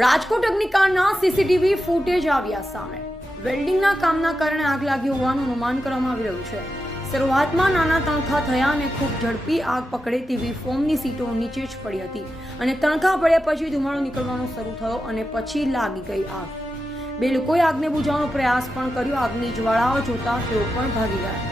Rajkot અગ્નિકાંડના CCTV footage આવ્યા સામે। વેલ્ડિંગના કામના કારણે આગ લાગી હોવાનું અનુમાન કરવામાં આવી રહ્યું છે। શરૂઆતમાં નાના તણખા થયા અને ખૂબ ઝડપી આગ પકડે તેવી ફોમની સીટો નીચે જ પડી હતી અને તણખા પડ્યા પછી ધુમાડો નીકળવાનો શરૂ થયો અને પછી લાગી ગઈ આગ। બે લોકોએ આગને બુઝાવવાનો પ્રયાસ પણ કર્યો। આગની જ્વાળાઓ જોતા તેઓ પણ ભાગી ગયા।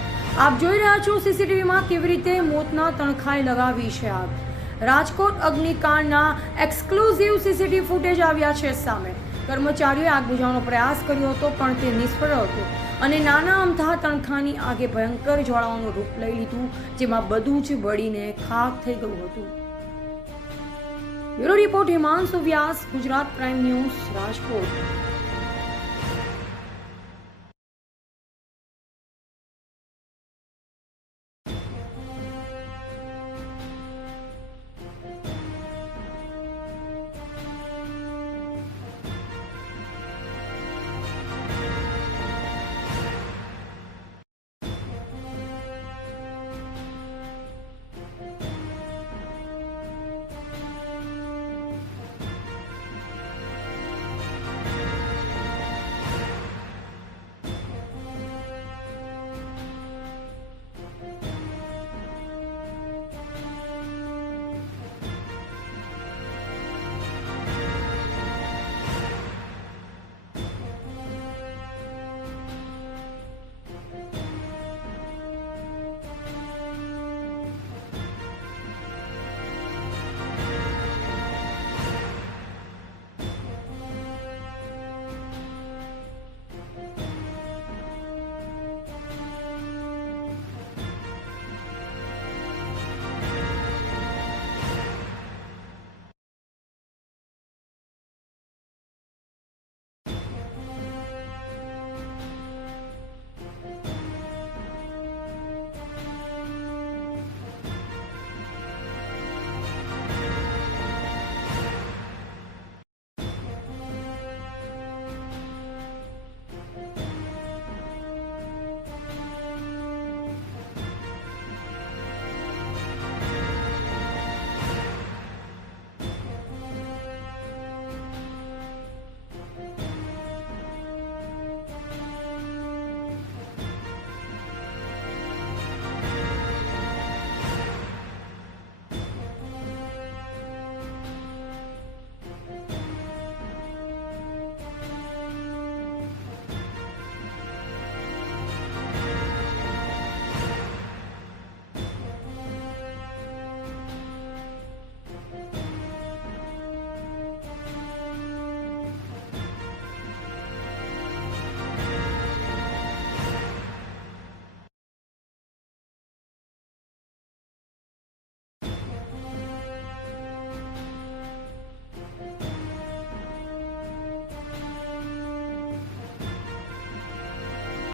આપ જોઈ રહ્યા છો સીસીટીવીમાં કેવી રીતે મોતના તણખાએ લગાવી છે આગ। રાજકોટ અગ્નિકાંડના એક્સક્લુઝિવ સીસીટીવી ફૂટેજ આવ્યા છે સામે। કર્મચારીઓએ આગ બુઝાવવાનો પ્રયાસ કર્યો હતો પણ તે નિષ્ફળ હતો અને નાના અમથા તણખાની આગે ભયંકર જ્વાળાઓનું રૂપ લઈ લીધું, જેમાં બધું જ બળીને ખાખ થઈ ગયું હતું। બ્યુરો રિપોર્ટ હિમાંશુ વ્યાસ, ગુજરાત પ્રાઇમ ન્યૂઝ, રાજકોટ।